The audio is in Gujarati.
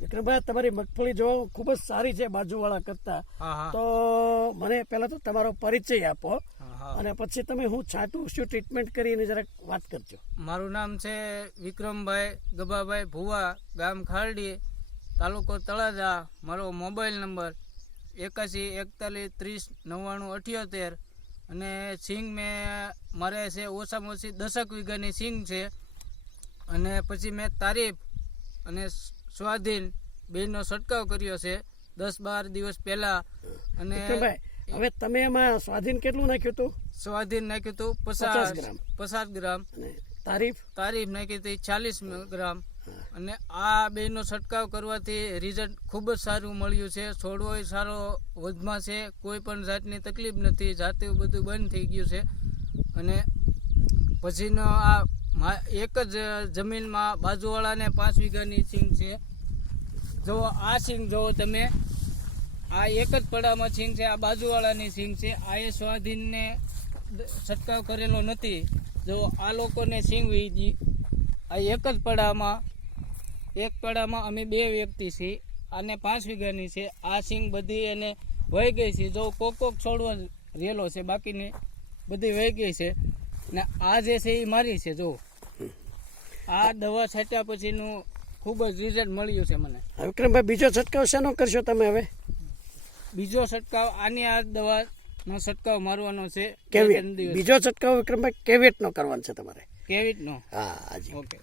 વિક્રમભાઈ તમારી મગફળી જો ખૂબ જ સારી છે બાજુવાળા કરતા તો મને પહેલા તો તમારો પરિચય આપો. અને પછી તમે હું છાંટું શું ટ્રીટમેન્ટ કરીને જરાક વાત કરજો. મારું નામ છે વિક્રમભાઈ ગબાભાઈ ભુવા ગામ ખારડી તાલુકો તળાજા. મારો મોબાઈલ નંબર એકાસી એકતાલીસ ત્રીસ નવ્વાણું અઠ્યોતેર. અને સિંગ મેં મારે છે ઓછામાં ઓછી દસક વીઘાની સિંગ છે. અને પછી મેં તારીફ અને સ્વાધીન બેનો છંટકાવ કર્યો છે. દસ બાર દિવસ પહેલા અને હવે તમે એમાં સ્વાધીન કેટલું નાખ્યું હતું? સ્વાધીન નાખ્યું હતું 50 પચાસ ગ્રામ. પચાસ ગ્રામ. તારીફ? તારીફ નાખી હતી ચાલીસ ગ્રામ. અને આ બેનો છંટકાવ કરવાથી રિઝલ્ટ ખૂબ જ સારું મળ્યું છે. છોડવો સારો વધમાં છે. કોઈ પણ જાતની તકલીફ નથી. જાતે બધું બંધ થઈ ગયું છે. અને પછીનો આ એક જ જમીનમાં બાજુવાળાને પાંચ વીઘાની સિંગ છે. જો આ સિંગ જુઓ તમે, આ એક જ પડામાં સિંગ છે, આ બાજુવાળાની સિંગ છે. આ એ સ્વાધીનને છંટકાવ કરેલો નથી. જો આ લોકોને સિંગ વીજી, આ એક જ પડામાં, એક પડામાં અમે બે વ્યક્તિ છીએ, આને પાંચ વીઘાની છે. આ સિંગ બધી એને વહી ગઈ છે. જો કોક કોક છોડવો રહેલો છે, બાકીની બધી વહી ગઈ છે. ને આ જે છે એ મારી છે જો આ દવા છાંટ્યા પછીનું ખૂબ જ રિઝલ્ટ મળ્યું છે મને. વિક્રમભાઈ બીજો છંટકાવ શેનો કરશો તમે હવે? બીજો છંટકાવ આની આ દવાનો છંટકાવ મારવાનો છે કેવી બીજો છંટકાવ વિક્રમભાઈ કેવેટનો કરવાનો છે તમારે? કેવીટ નો હા હાજી. ઓકે.